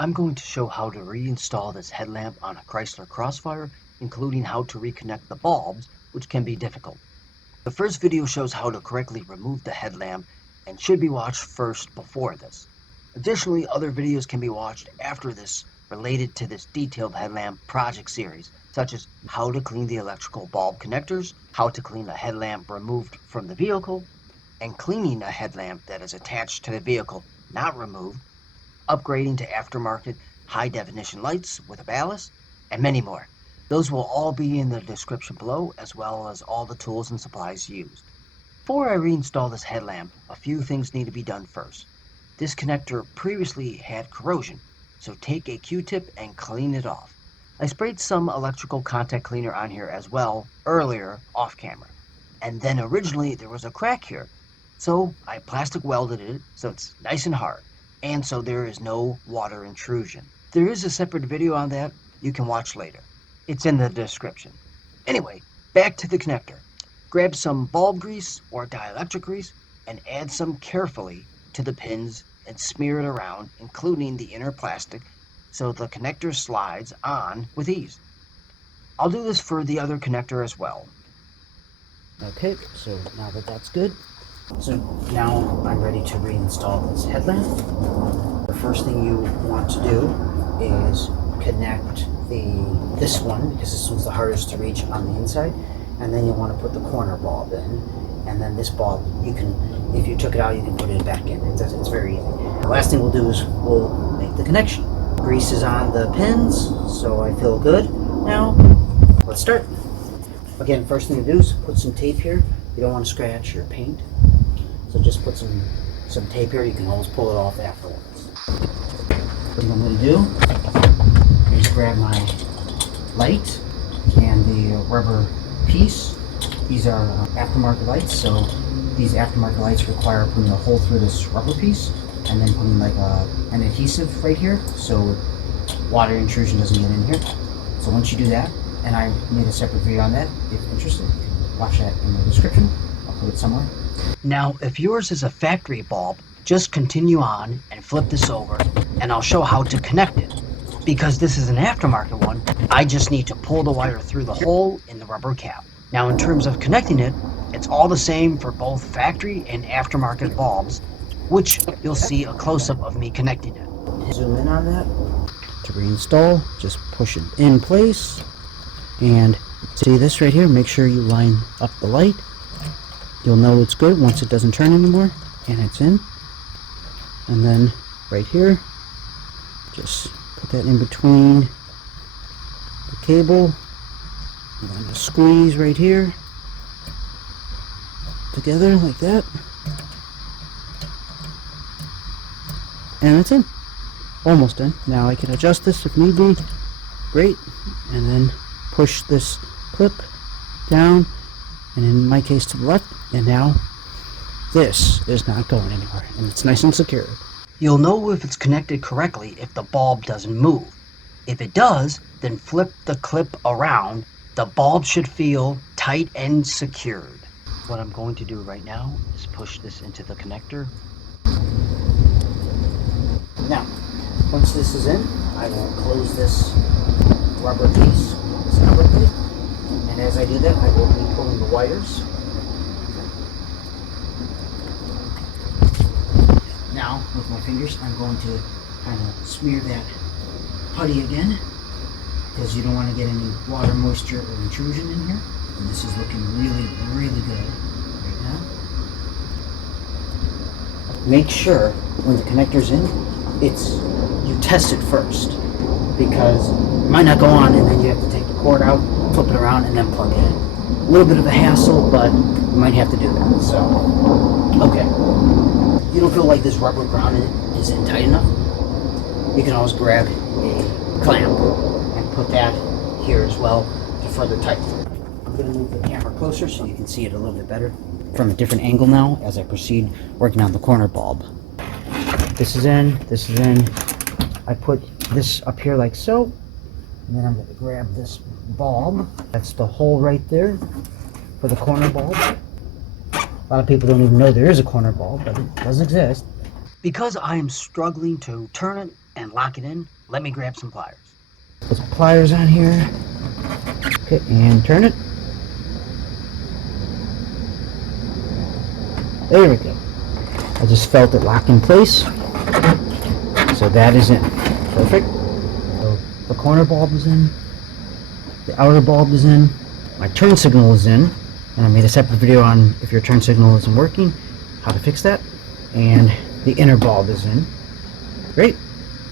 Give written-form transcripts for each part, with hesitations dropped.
I'm going to show how to reinstall this headlamp on a Chrysler Crossfire, including how to reconnect the bulbs, which can be difficult. The first video shows how to correctly remove the headlamp and should be watched first before this. Additionally, other videos can be watched after this related to this detailed headlamp project series, such as how to clean the electrical bulb connectors, how to clean a headlamp removed from the vehicle, and cleaning a headlamp that is attached to the vehicle, not removed, upgrading to aftermarket high-definition lights with a ballast, and many more. Those will all be in the description below, as well as all the tools and supplies used. Before I reinstall this headlamp, a few things need to be done first. This connector previously had corrosion, so take a Q-tip and clean it off. I sprayed some electrical contact cleaner on here as well earlier off camera. And then originally there was a crack here, so I plastic welded it so it's nice and hard, and so there is no water intrusion. There is a separate video on that you can watch later. It's in the description. Anyway, back to the connector. Grab some bulb grease or dielectric grease and add some carefully to the pins and smear it around, including the inner plastic, so the connector slides on with ease. I'll do this for the other connector as well. Okay, so now that that's good, so now I'm ready to reinstall this headlamp. The first thing you want to do is connect this one, because this one's the hardest to reach on the inside, and then you want to put the corner bulb in, and then this bulb, you can, if you took it out, you can put it back in. It's very easy. The last thing we'll do is we'll make the connection. Grease is on the pins, so I feel good. Now, let's start. Again, first thing to do is put some tape here. You don't want to scratch your paint, so just put some tape here. You can always pull it off afterwards. What I'm going to do is grab my light and the rubber piece. These are aftermarket lights, so these aftermarket lights require putting a hole through this rubber piece and then putting like an adhesive right here so water intrusion doesn't get in here. So once you do that, and I made a separate video on that, if interested, watch that in the description. I'll put it somewhere. Now, if yours is a factory bulb, just continue on and flip this over, and I'll show how to connect it. Because this is an aftermarket one, I just need to pull the wire through the hole in the rubber cap. Now, in terms of connecting it, it's all the same for both factory and aftermarket bulbs, which you'll see a close-up of me connecting it. Zoom in on that. To reinstall, just push it in place. And see this right here, make sure you line up the light. You'll know it's good once it doesn't turn anymore and it's in. And then right here, just put that in between the cable and then just squeeze right here together like that, and it's in, almost in. Now I can adjust this if need be. Great. And then push this clip down, and in my case to the left, and now this is not going anywhere, and it's nice and secure. You'll know if it's connected correctly if the bulb doesn't move. If it does, then flip the clip around. The bulb should feel tight and secured. What I'm going to do right now is push this into the connector. Now, once this is in, I will close this rubber piece, this cover plate, and as I do that, I will be pulling the wires. Now, with my fingers, I'm going to kind of smear that putty again, because you don't want to get any water, moisture, or intrusion in here. And this is looking really, really good right now. Make sure when the connector's in, you test it first, because it might not go on, and then you have to take the cord out, flip it around, and then plug it in. A little bit of a hassle, but you might have to do that. So, okay. You don't feel like this rubber ground isn't tight enough, you can always grab a clamp and put that here as well to further tighten it. I'm going to move the camera closer so you can see it a little bit better from a different angle now as I proceed working on the corner bulb. This is in, this is in. I put this up here like so, and then I'm going to grab this bulb. That's the hole right there for the corner bulb. A lot of people don't even know there is a corner bulb, but it does exist. Because I am struggling to turn it, and lock it in, let me grab some pliers. Put some pliers on here. Okay, and turn it. There we go. I just felt it lock in place. So that is in. Perfect. So the corner bulb is in. The outer bulb is in. My turn signal is in. And I made a separate video on if your turn signal isn't working, how to fix that. And the inner bulb is in. Great.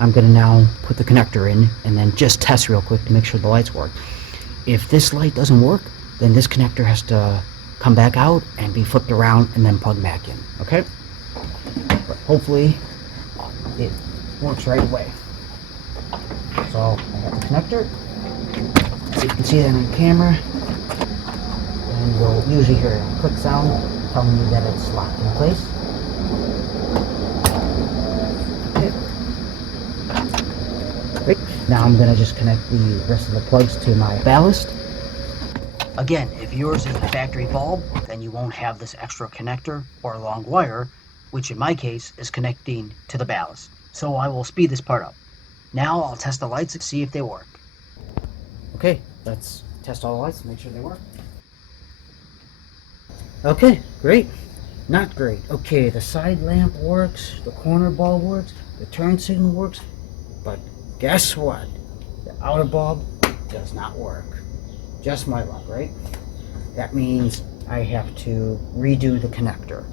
I'm going to now put the connector in and then just test real quick to make sure the lights work. If this light doesn't work, then this connector has to come back out and be flipped around and then plugged back in. Okay? But hopefully it works right away. So I got the connector. So you can see that on camera. And you'll usually hear a click sound telling you that it's locked in place. Okay. Great. Now I'm going to just connect the rest of the plugs to my ballast. Again, if yours is the factory bulb, then you won't have this extra connector or long wire, which in my case is connecting to the ballast. So I will speed this part up. Now I'll test the lights to see if they work. Okay, let's test all the lights to make sure they work. Okay, great. Not great. Okay, the side lamp works, the corner bulb works, the turn signal works, but guess what? The outer bulb does not work. Just my luck, right? That means I have to redo the connector.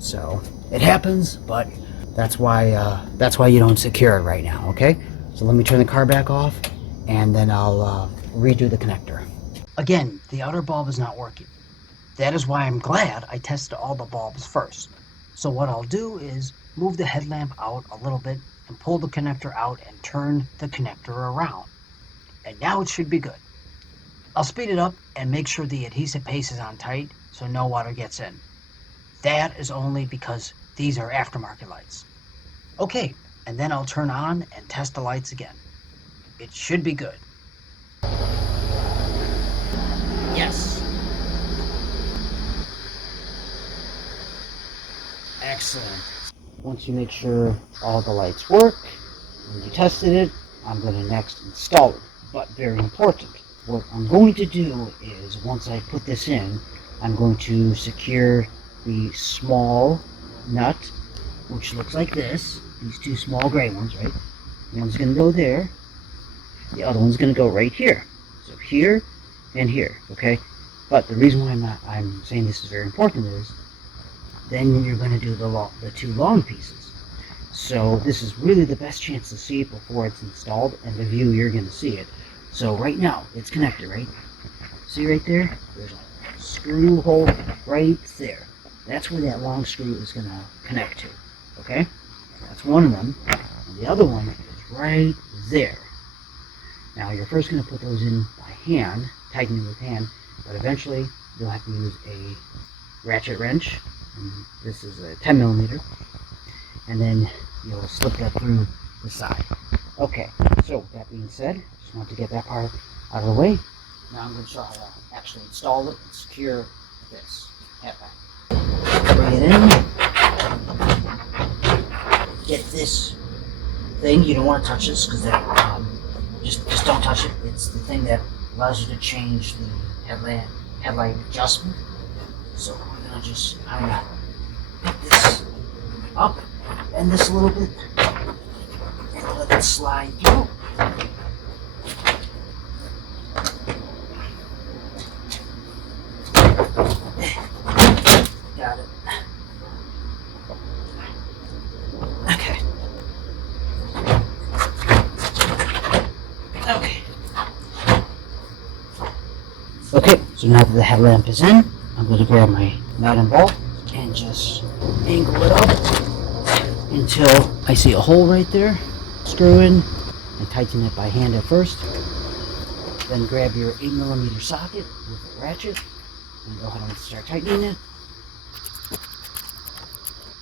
So it happens, but that's why you don't secure it right now, okay? So let me turn the car back off and then I'll redo the connector. Again, the outer bulb is not working. That is why I'm glad I tested all the bulbs first. So what I'll do is move the headlamp out a little bit and pull the connector out and turn the connector around. And now it should be good. I'll speed it up and make sure the adhesive paste is on tight so no water gets in. That is only because these are aftermarket lights. Okay, and then I'll turn on and test the lights again. It should be good. Yes. Excellent. Once you make sure all the lights work and you tested it, I'm going to next install it. But very important, what I'm going to do is once I put this in, I'm going to secure the small nut, which looks like this. These two small gray ones, right? One's going to go there. The other one's going to go right here. So here and here, okay? But the reason why I'm saying this is very important is then you're going to do the two long pieces. So this is really the best chance to see it before it's installed, and the view you're going to see it. So right now it's connected, right? See right there? There's a screw hole right there. That's where that long screw is going to connect to. Okay? That's one of them. And the other one is right there. Now you're first going to put those in by hand, tighten it with hand, but eventually you'll have to use a ratchet wrench. And this is a 10 millimeter. And then you'll slip that through the side. Okay, so with that being said, just want to get that part out of the way. Now I'm going to show how to actually install it and secure this headlamp. Bring it in. Get this thing. You don't want to touch this because that just don't touch it. It's the thing that allows you to change the headlight adjustment. So we're going to just kind of pick this up, bend this a little bit, and let it slide through. Got it. Okay. Okay. Okay, so now that the headlamp is in, I'm going to grab my nut and bolt and just angle it up until I see a hole right there. Screw in and tighten it by hand at first. Then grab your 8 millimeter socket with a ratchet and go ahead and start tightening it.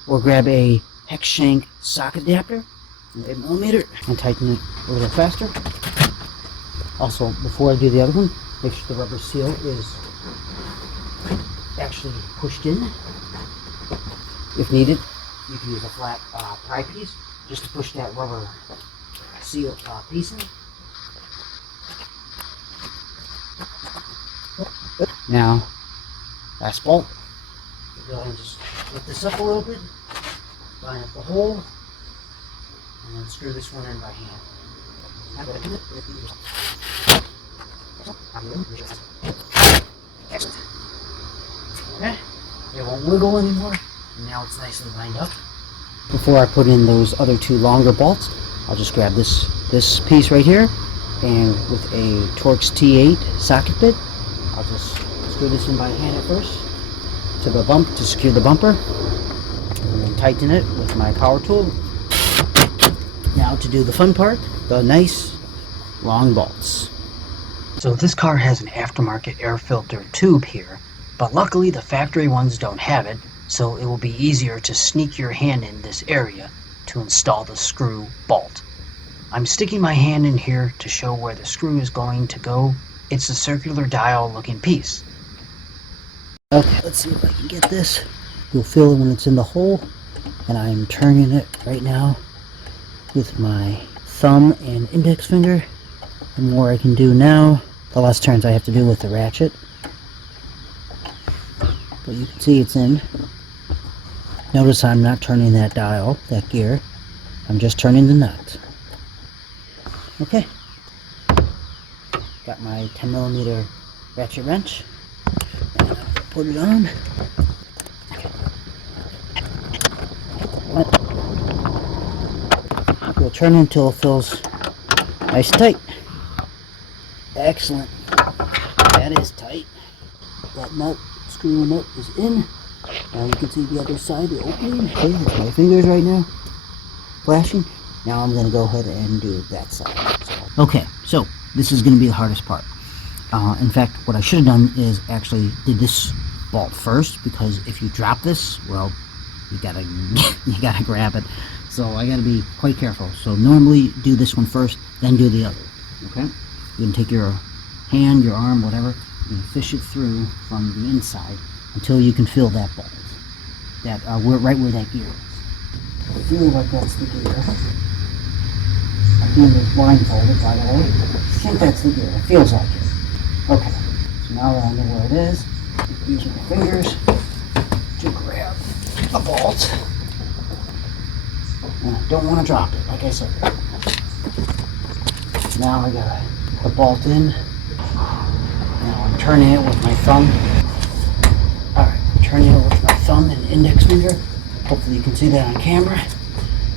Or grab a hex shank socket adapter, 8 millimeter, and tighten it a little faster. Also, before I do the other one, make sure the rubber seal is actually pushed in. If needed, you can use a flat pry piece just to push that rubber seal pieces. Now, last bolt. Go ahead and just lift this up a little bit, line up the hole, and then screw this one in by hand. Excellent. Okay, it won't wiggle anymore, and now it's nicely lined up. Before I put in those other two longer bolts, I'll just grab this piece right here, and with a Torx T8 socket bit, I'll just screw this in by hand at first to the bump to secure the bumper, and then tighten it with my power tool. Now to do the fun part, the nice long bolts. So this car has an aftermarket air filter tube here, but luckily the factory ones don't have it, so it will be easier to sneak your hand in this area to install the screw bolt. I'm sticking my hand in here to show where the screw is going to go. It's a circular dial looking piece. Okay, let's see if I can get this. You'll feel it when it's in the hole, and I'm turning it right now with my thumb and index finger. The more I can do now, the less turns I have to do with the ratchet. But you can see it's in. Notice I'm not turning that dial, that gear. I'm just turning the nut. Okay. Got my 10mm ratchet wrench. And I'm gonna put it on. We'll turn it until it feels nice and tight. Excellent. That is tight. That nut, screw nut is in. Now you can see the other side, the opening. Okay, it's my fingers right now flashing. Now I'm going to go ahead and do that side. Okay, so this is going to be the hardest part. In fact, what I should have done is actually did this bolt first, because if you drop this, well, you gotta grab it. So I gotta be quite careful. So normally do this one first, then do the other. Okay? You can take your hand, your arm, whatever, and fish it through from the inside until you can feel that bolt. That right where that gear is. I feel like that's the gear. I'm doing this blindfolded, by the way. I think that's the gear. It feels like it. Okay. So now that I know where it is, use my fingers to grab a bolt. And I don't want to drop it, like I said. Now I got the bolt in. Now I'm turning it with my thumb. Alright, I'm turning it with my thumb and index finger. Hopefully you can see that on camera.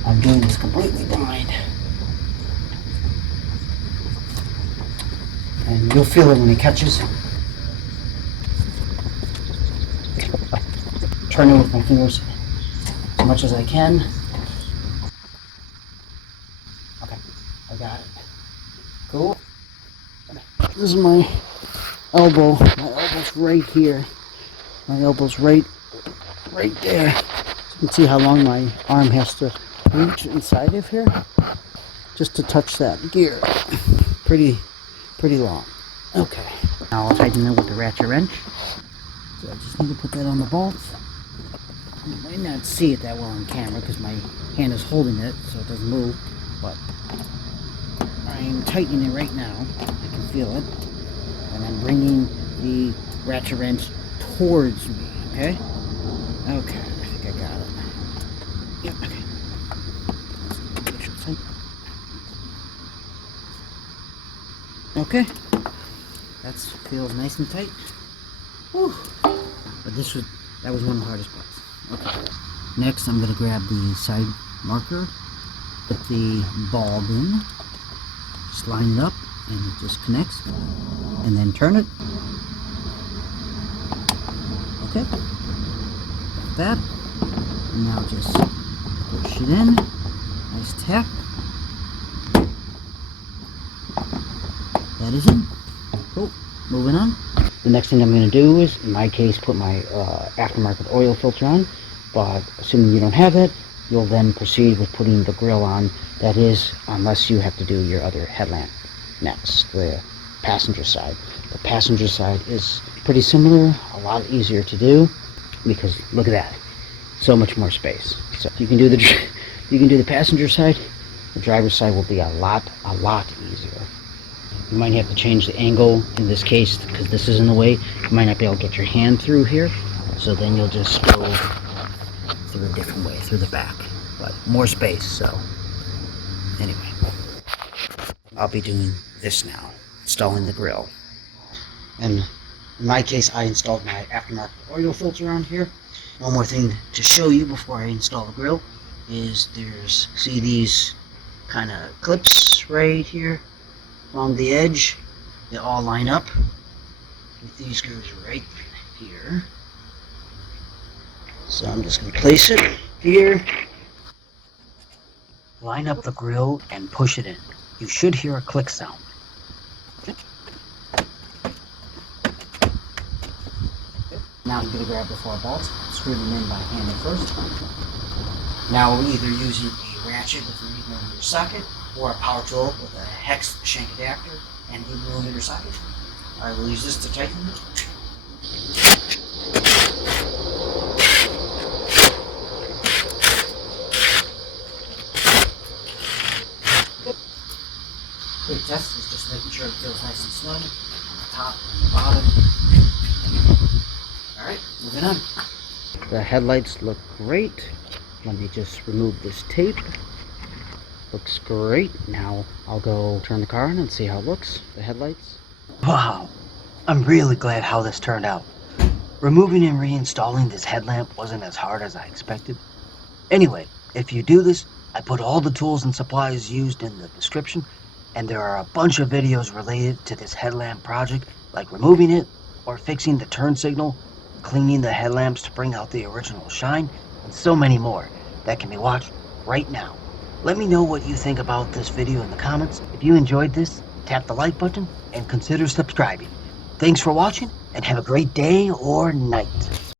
I'm doing this completely blind. And you'll feel it when it catches. Turn it with my fingers as much as I can. Okay, I got it. Cool. This is my elbow. My elbow's right here. My elbow's right there. So you can see how long my arm has to reach inside of here just to touch that gear. Pretty long. Okay. Now I'll tighten it with the ratchet wrench. So I just need to put that on the bolts. You might not see it that well on camera because my hand is holding it so it doesn't move, but I'm tightening it right now. I can feel it. And I'm bringing the ratchet wrench towards me, okay? Okay, I think I got it. Yep, okay. Okay. That feels nice and tight. Whew. But that was one of the hardest parts. Okay. Next, I'm going to grab the side marker, put the bulb in, just line it up, and it just connects, and then turn it. Okay. Like that. And now just push it in. Nice tap. That is in. Cool. Moving on. The next thing I'm going to do is, in my case, put my aftermarket oil filter on. But assuming you don't have it, you'll then proceed with putting the grill on. That is, unless you have to do your other headlamp next, the passenger side. The passenger side is pretty similar, a lot easier to do, because look at that, so much more space. So you can do the passenger side The driver's side will be a lot easier. You might have to change the angle in this case because this is in the way. You might not be able to get your hand through here, so then you'll just go through a different way, through the back, but more space. So anyway, I'll be doing this now, installing the grill. And in my case, I installed my aftermarket oil filter on here. One more thing to show you before I install the grill is see these kind of clips right here along the edge? They all line up with these screws right here. So I'm just going to place it here. Line up the grill and push it in. You should hear a click sound. Now I'm going to grab the 4 bolts, screw them in by hand at first. Now we're either using a ratchet with an 8mm socket or a power tool with a hex shank adapter and 8mm socket. I will use this to tighten it. Quick test is just making sure it feels nice and snug on the top and the bottom. Alright, moving on. The headlights look great. Let me just remove this tape. Looks great. Now I'll go turn the car on and see how it looks, the headlights. Wow, I'm really glad how this turned out. Removing and reinstalling this headlamp wasn't as hard as I expected. Anyway, if you do this, I put all the tools and supplies used in the description, and there are a bunch of videos related to this headlamp project, like removing it, or fixing the turn signal, cleaning the headlamps to bring out the original shine, and so many more that can be watched right now. Let me know what you think about this video in the comments. If you enjoyed this, tap the like button and consider subscribing. Thanks for watching, and have a great day or night.